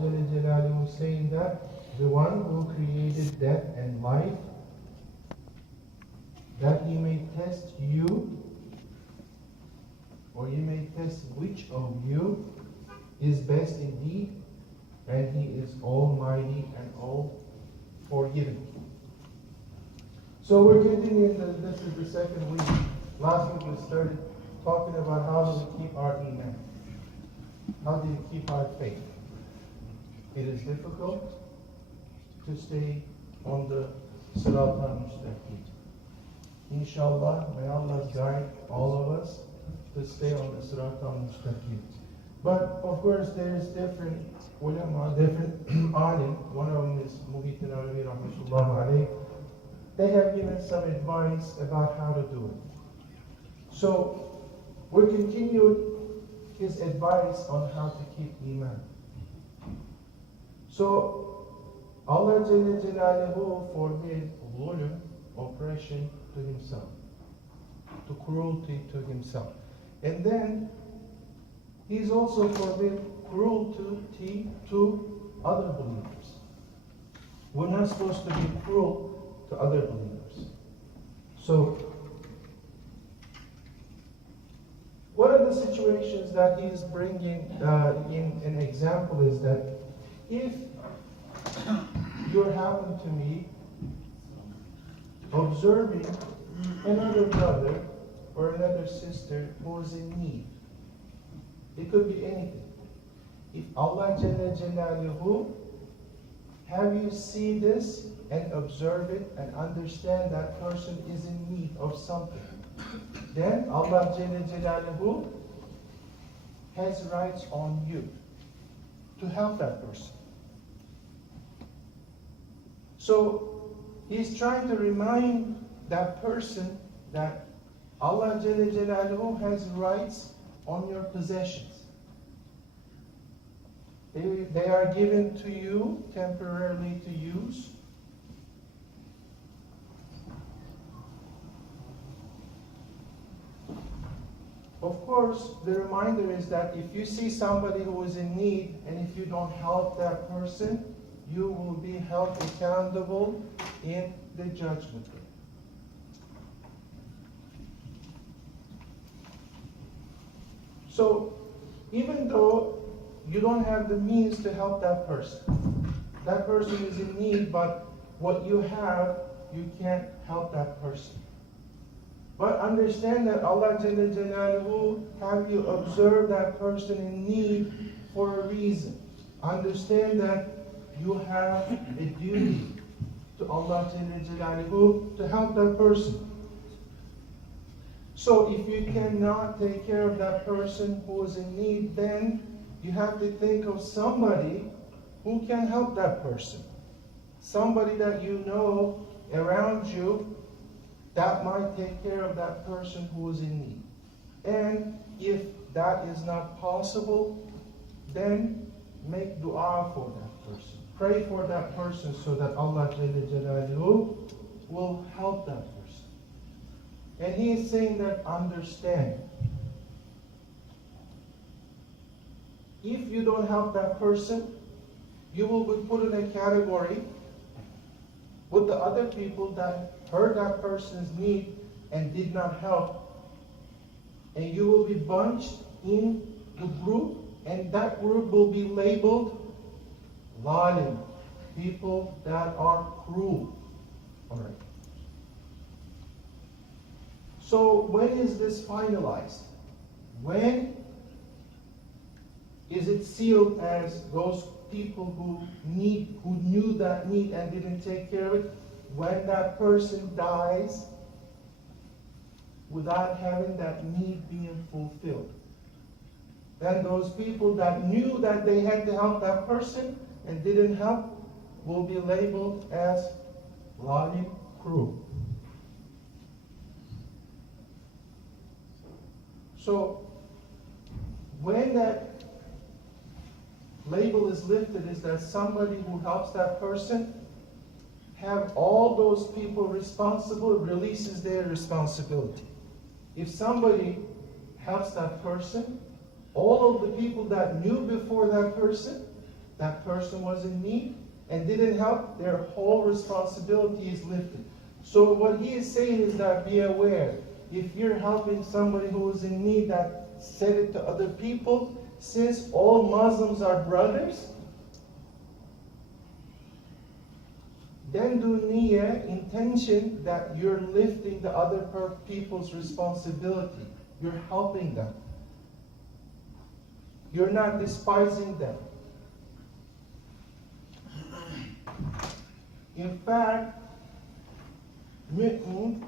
Jalla Jalaluhu is saying that the one who created death and life, that he may test you, or he may test which of you is best indeed, and he is almighty and all forgiving. So we're continuing, this is the second week. Last week we started talking about how do we keep our iman. How do we keep our faith? It is difficult to stay on the Sirat al-Mustaqim. Inshallah, may Allah guide all of us to stay on the Sirat al-Mustaqim. But of course there's different ulama, different alim. One of them is Muhyiddin Arabi rahmatullah alayh. They have given some advice about how to do it. So we continued his advice on how to keep iman. So Allah Jalla Jalaluhu forbid zulm, oppression to himself, to cruelty to himself. And then he's also forbid cruelty to other believers. We're not supposed to be cruel to other believers. So one of the situations that he's bringing in an example is that if you happen to be observing another brother or another sister who is in need, it could be anything. If Allah Jalla Jalaluhu have you see this and observe it and understand that person is in need of something, then Allah Jalla Jalaluhu has rights on you to help that person. So he's trying to remind that person that Allah Jalla Jalaluhu has rights on your possessions. They are given to you temporarily to use. Of course, the reminder is that if you see somebody who is in need and if you don't help that person, you will be held accountable in the judgment day. So, even though you don't have the means to help that person is in need, but what you have, you can't help that person. But understand that Allah Jalla Jalaluhu have you observe that person in need for a reason. Understand that you have a duty to Allah Jalla Jalaluhu to help that person. So if you cannot take care of that person who is in need, then you have to think of somebody who can help that person. Somebody that you know around you that might take care of that person who is in need. And if that is not possible, then make dua for that person. Pray for that person so that Allah Jalla Jalaluhu will help that person. And he is saying that understand. If you don't help that person, you will be put in a category with the other people that heard that person's need and did not help. And you will be bunched in the group, and that group will be labeled zalim, people that are cruel. All right. So when is this finalized? When is it sealed as those people who knew that need and didn't take care of it? When that person dies without having that need being fulfilled. Then those people that knew that they had to help that person and didn't help will be labeled as zalim, cruel. So when that label is lifted, is that somebody who helps that person have all those people responsible, releases their responsibility. If somebody helps that person, all of the people that knew before that person, that person was in need and didn't help, their whole responsibility is lifted. So what he is saying is that be aware. If you're helping somebody who is in need, that said it to other people, since all Muslims are brothers, then do niyyah, intention that you're lifting the other people's responsibility. You're helping them. You're not despising them. In fact, mu'min,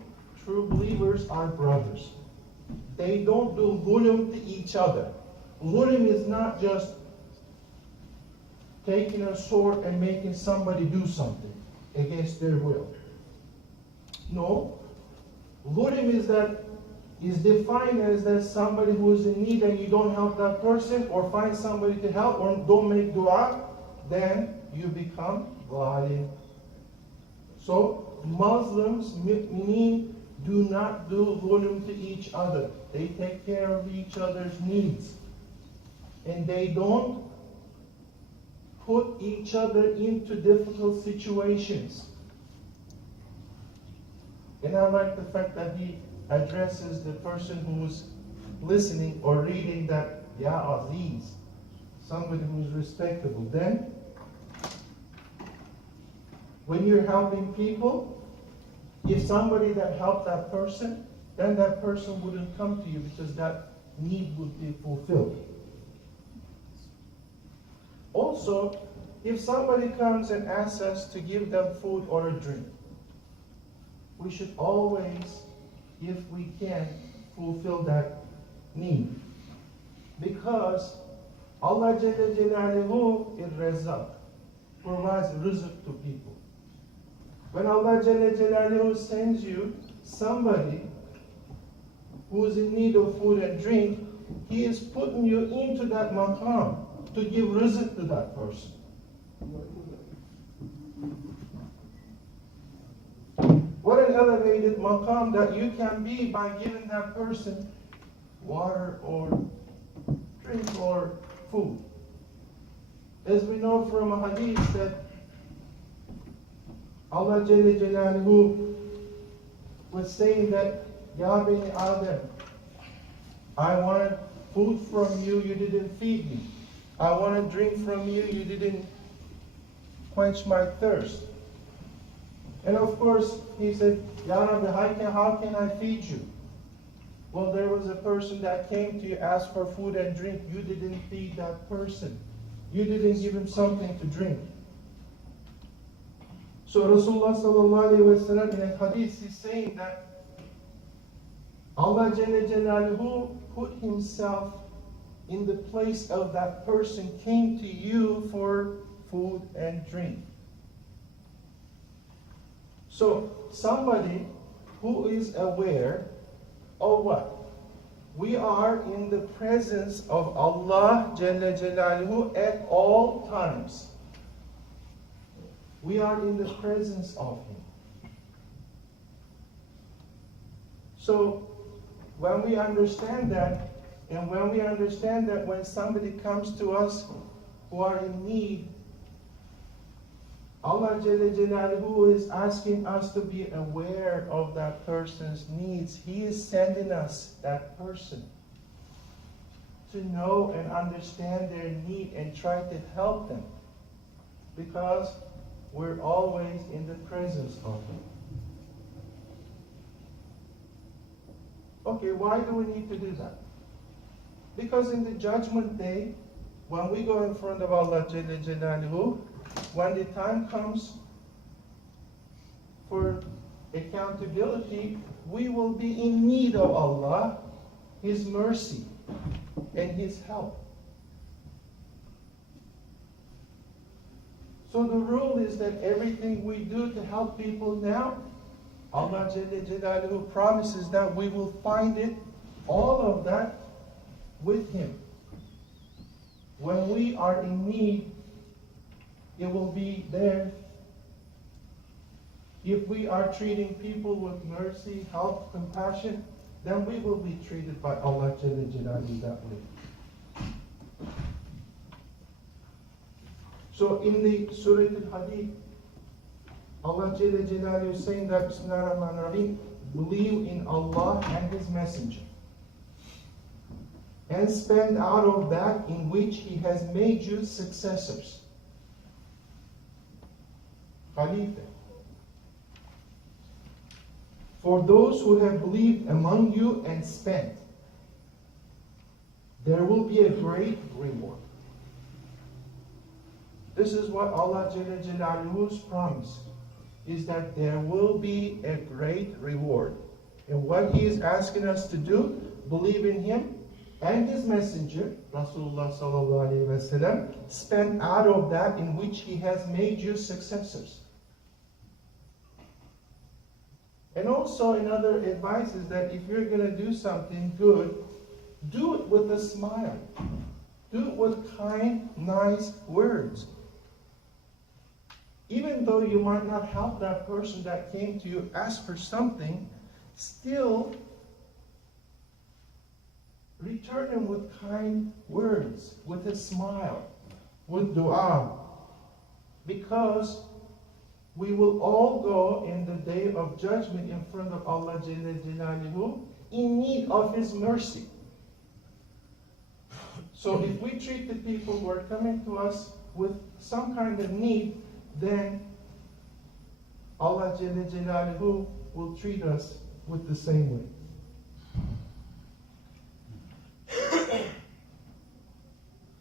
true believers are brothers. They don't do ghulm to each other. Ghulm is not just taking a sword and making somebody do something against their will. No. Ghulm is defined as that somebody who is in need and you don't help that person or find somebody to help or don't make dua, then you become zalim. So Muslims, mu'mineen, do not do ghulm to each other. They take care of each other's needs. And they don't put each other into difficult situations. And I like the fact that he addresses the person who's listening or reading that, Ya Aziz, somebody who's respectable. Then, when you're helping people, if somebody that helped that person, then that person wouldn't come to you because that need would be fulfilled. Also, if somebody comes and asks us to give them food or a drink, we should always, if we can, fulfill that need. Because Allah Jalla Jalaluhu is Razzaq, provides rizq to people. When Allah Jalla Jalaluhu sends you somebody who is in need of food and drink, He is putting you into that maqam to give rizq to that person. What an elevated maqam that you can be by giving that person water or drink or food. As we know from a hadith that Allah Jalla Jalaluhu was saying that, Ya Bani Adam, I wanted food from you, you didn't feed me. I wanted drink from you, you didn't quench my thirst. And of course, he said, Ya Rabbi, how can I feed you? Well, there was a person that came to you, asked for food and drink. You didn't feed that person. You didn't give him something to drink. So Rasulullah sallallahu alayhi wa sallam in a hadith is saying that Allah Jalla Jalaluhu put Himself in the place of that person, came to you for food and drink. So somebody who is aware of what? We are in the presence of Allah Jalla Jalaluhu at all times. We are in the presence of Him. So when we understand that, and when we understand that when somebody comes to us who are in need, Allah Jalla Jalaluhu is asking us to be aware of that person's needs. He is sending us that person to know and understand their need and try to help them. Because we're always in the presence of Him. Okay, why do we need to do that? Because in the judgment day, when we go in front of Allah Jalla Jalaluhu, when the time comes for accountability, we will be in need of Allah, His mercy, and His help. So the rule is that everything we do to help people now, Allah Jalla Jalaluhu promises that we will find it, all of that, with Him. When we are in need, it will be there. If we are treating people with mercy, help, compassion, then we will be treated by Allah Jalla Jalaluhu that way. So in the Surah Al-Hadid, Allah Jalla Jalaluhu is saying that Bismillah ar-Rahman ar-Rahim, believe in Allah and His Messenger, and spend out of that in which He has made you successors. Khalifa. For those who have believed among you and spent, there will be a great reward. This is what Allah Jalla Jalaluhu's promise is, that there will be a great reward. And what He is asking us to do, believe in Him and His Messenger, Rasulullah sallallahu alaihi wasallam, spend out of that in which He has made you successors. And also another advice is that if you're going to do something good, do it with a smile. Do it with kind, nice words. Even though you might not help that person that came to you, ask for something, still return them with kind words, with a smile, with dua. Because we will all go in the day of judgment in front of Allah Jalla Jalaluhu in need of His mercy. So if we treat the people who are coming to us with some kind of need, then Allah Jalla Jalaluhu will treat us with the same way.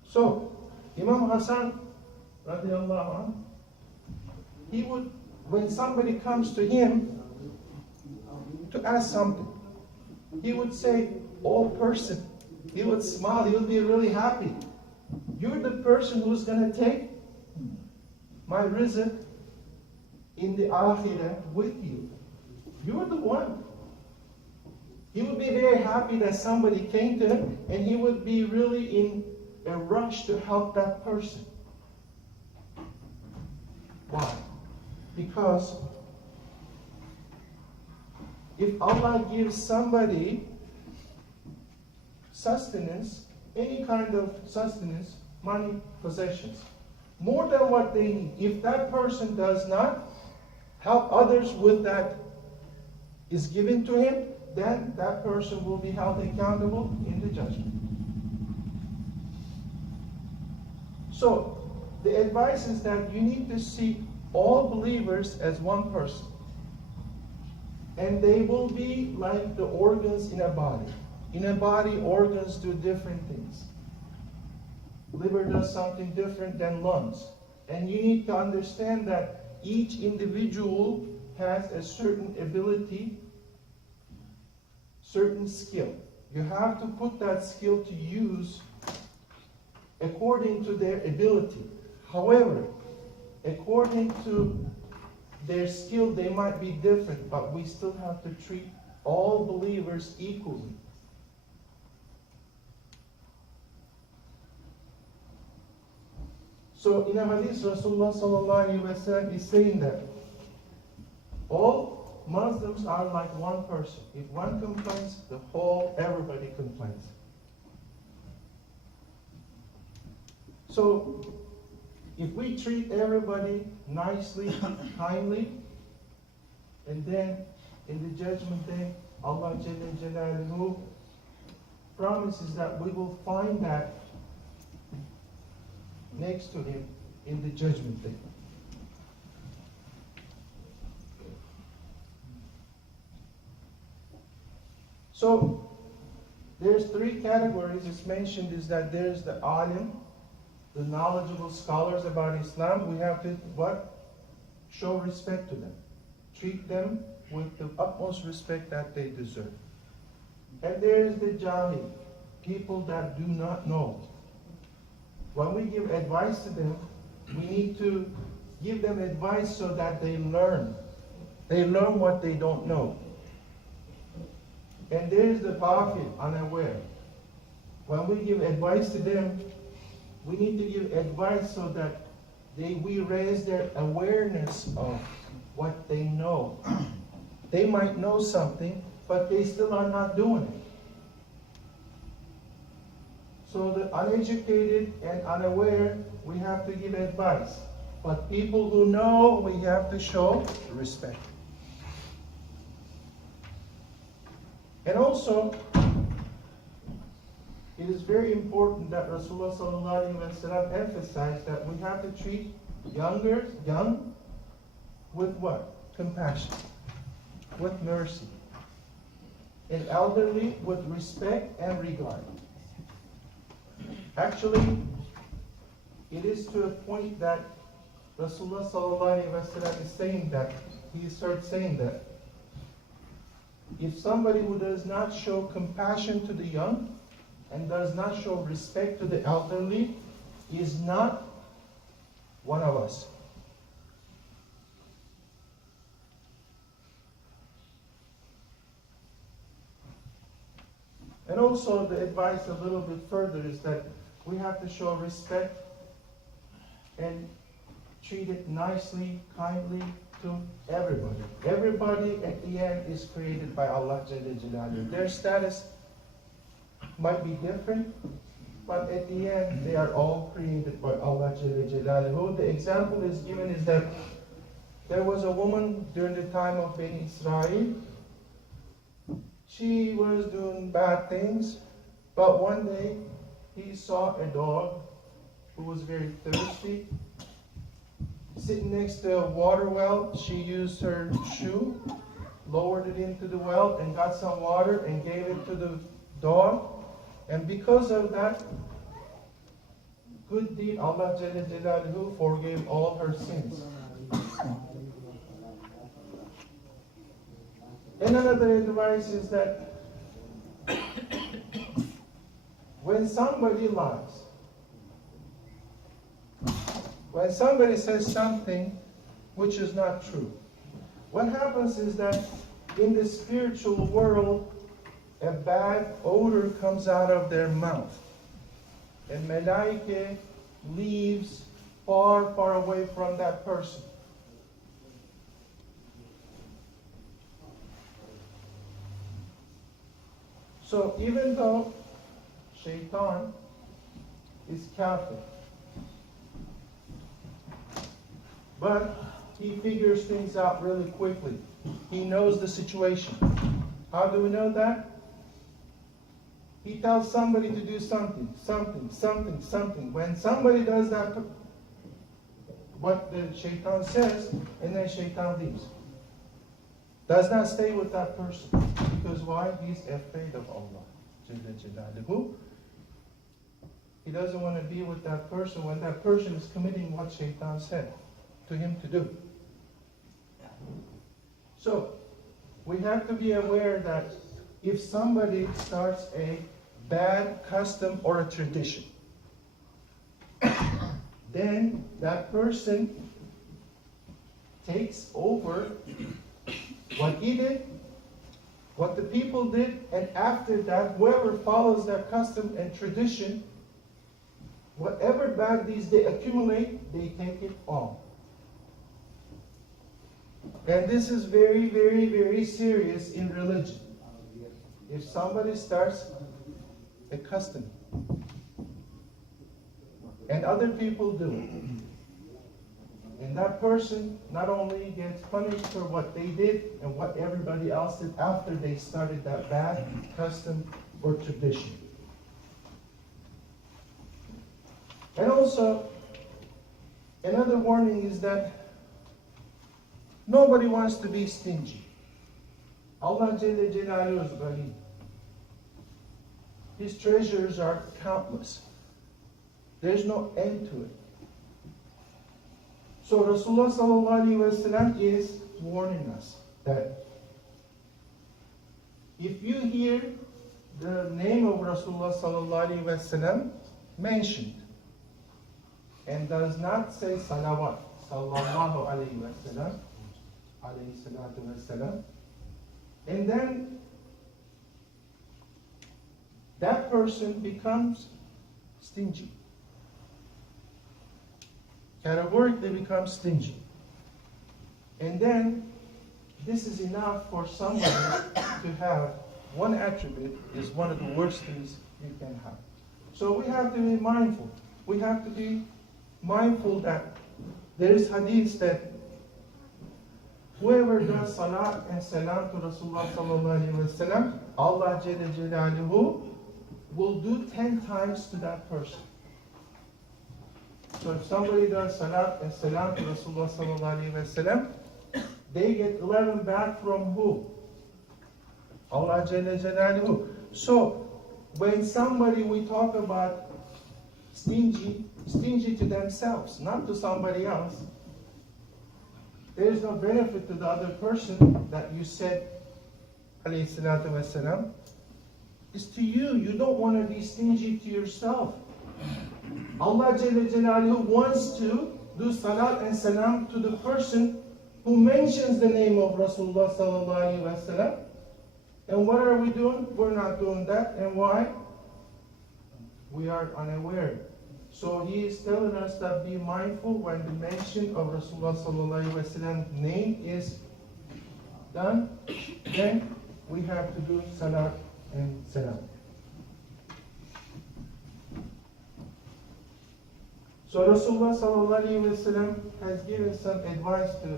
So, Imam Hassan, radiallahu anhu, he would, when somebody comes to him to ask something, he would say, "Oh person," he would smile, he would be really happy. "You're the person who's going to take my rizq in the akhirah with you. You're the one." He would be very happy that somebody came to him, and he would be really in a rush to help that person. Why? Because if Allah gives somebody sustenance, any kind of sustenance, money, possessions, more than what they need, if that person does not help others with that is given to him, then that person will be held accountable in the judgment. So, the advice is that you need to see all believers as one person. And they will be like the organs in a body. In a body, organs do different things. Liver does something different than lungs. And you need to understand that each individual has a certain ability, certain skill. You have to put that skill to use according to their ability. However, according to their skill, they might be different, but we still have to treat all believers equally. So in a hadith, Rasulullah sallallahu alaihi wasallam is saying that all Muslims are like one person. If one complains, everybody complains. So if we treat everybody nicely, kindly, and then in the judgment day, Allah Jalla Jalaluhu promises that we will find that next to Him in the judgment day. So there's three categories. It's mentioned is that there's the alim, the knowledgeable scholars about Islam. We have to what? Show respect to them. Treat them with the utmost respect that they deserve. And there is the jahil, people that do not know. When we give advice to them, we need to give them advice so that they learn. They learn what they don't know. And there is the ghafil, unaware. When we give advice to them, we need to give advice so that we raise their awareness of what they know. They might know something, but they still are not doing it. So the uneducated and unaware, we have to give advice. But people who know, we have to show respect. And also, it is very important that Rasulullah ﷺ emphasized that we have to treat young, with what? Compassion, with mercy, and elderly with respect and regard. Actually, it is to a point that Rasulullah ﷺ is saying that, he starts saying that, if somebody who does not show compassion to the young and does not show respect to the elderly is not one of us. And also the advice a little bit further is that we have to show respect and treat it nicely, kindly to everybody. Everybody at the end is created by Allah Jalla Jalaluhu. Their status might be different, but at the end they are all created by Allah Jalla Jalaluhu. The example is given is that there was a woman during the time of Bani Israel. She was doing bad things, but one day he saw a dog who was very thirsty. Sitting next to a water well, she used her shoe, lowered it into the well, and got some water and gave it to the dog. And because of that good deed, Allah Jalla Jalaluhu forgave all her sins. And another advice is that when somebody lies, when somebody says something which is not true, what happens is that in the spiritual world, a bad odor comes out of their mouth. And Malaika leaves far, far away from that person. So even though Shaitan is kafir, but he figures things out really quickly. He knows the situation. How do we know that? He tells somebody to do something. When somebody does that, what the Shaitan says, and then Shaitan leaves. Does not stay with that person. Because why? He's afraid of Allah. He doesn't want to be with that person when that person is committing what Shaitan said to him to do. So, we have to be aware that if somebody starts a bad custom or a tradition, then that person takes over what he did, what the people did, and after that, whoever follows that custom and tradition, whatever bad deeds they accumulate, they take it all. And this is very, very, very serious in religion. If somebody starts a custom, and other people do it, and that person not only gets punished for what they did and what everybody else did after they started that bad custom or tradition. And also, another warning is that nobody wants to be stingy. Allah Jalla Jalaluhu is Ghani. His treasures are countless. There's no end to it. So Rasulullah ﷺ is warning us that if you hear the name of Rasulullah ﷺ mentioned and does not say salawat, sallallahu alayhi wa sallam, alayhi salatu wa salam, and then that person becomes stingy. Categorically becomes stingy. And then this is enough for somebody to have one attribute is one of the worst things you can have. So we have to be mindful. We have to be mindful that there is hadith that whoever does salat and salam to Rasulullah sallallahu alaihi wasallam, Allah Jalla Jalaluhu will do 10 times to that person. So if somebody does salat and salam to Rasulullah sallallahu alaihi wasallam, they get 11 back from who? Allah Jalla Jalaluhu. So when somebody, we talk about stingy to themselves, not to somebody else. There's no benefit to the other person that you said, alayhi salatu wasalam. It's to you. You don't want to be stingy to yourself. Allah Jalla Jalaluhu wants to do salat and salam to the person who mentions the name of Rasulullah sallallahu alaihi wasallam. And what are we doing? We're not doing that. And why? We are unaware. So he is telling us that be mindful when the mention of Rasulullah sallallahu alaihi wasallam's name is done. Then we have to do salat and salam. So Rasulullah sallallahu alaihi wasallam has given some advice to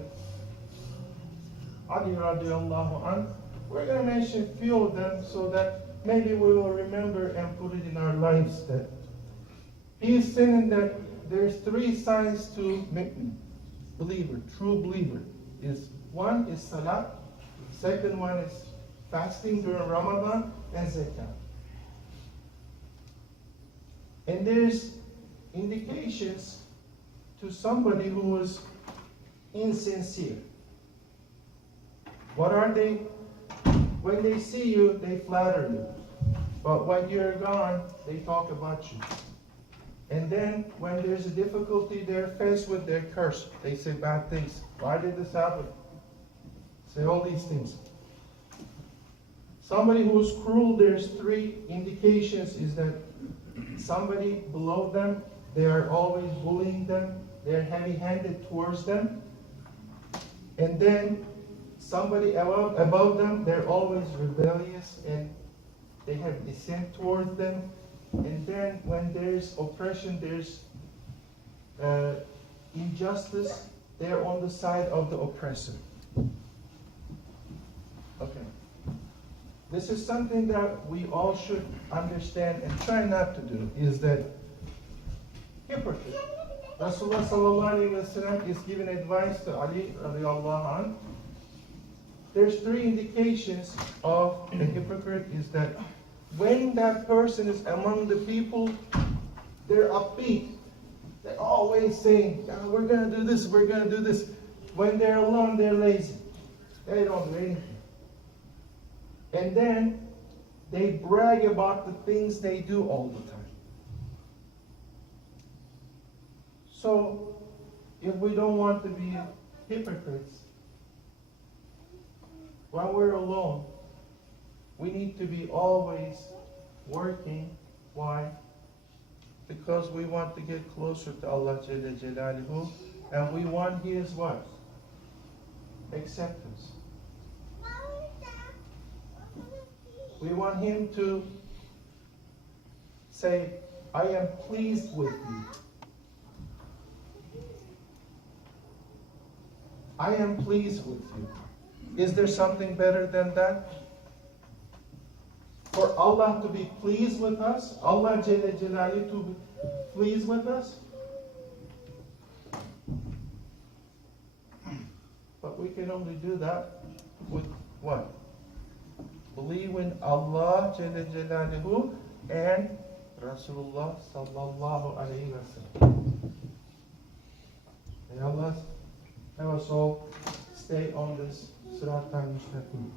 Ali radiallahu anh. We're going to mention a few of them so that maybe we will remember and put it in our lives. That he is saying that there's 3 signs to believer, true believer. One is salat, second one is fasting during Ramadan, and zakat. And there's indications to somebody who is insincere. What are they? When they see you, they flatter you. But when you're gone, they talk about you. And then when there's a difficulty, they're faced with their curse. They say bad things. Why did this happen? Say all these things. Somebody who's cruel, there's 3 indications is that somebody below them, they are always bullying them. They're heavy-handed towards them. And then somebody above them, they're always rebellious and they have dissent towards them. And then when there's oppression, there's injustice, they're on the side of the oppressor. Okay. This is something that we all should understand and try not to do, is that hypocrite. Rasulullah sallallahu alaihi wasallam is giving advice to Ali radiallahu anh. There's 3 indications of a hypocrite is that when that person is among the people, they're upbeat. They're always saying, oh, we're going to do this, we're going to do this. When they're alone, they're lazy. They don't do anything. And then they brag about the things they do all the time. So, if we don't want to be hypocrites, when we're alone, we need to be always working. Why? Because we want to get closer to Allah Jalla Jalaluhu, and we want His what? Acceptance. We want Him to say, I am pleased with you. I am pleased with you. Is there something better than that? For Allah to be pleased with us, Allah Jalla Jalaluhu to be pleased with us. But we can only do that with what? Believe in Allah Jalla Jalaluhu and Rasulullah sallallahu alaihi wasallam. May Allah have us all stay on this Sirat al-Mustaqim.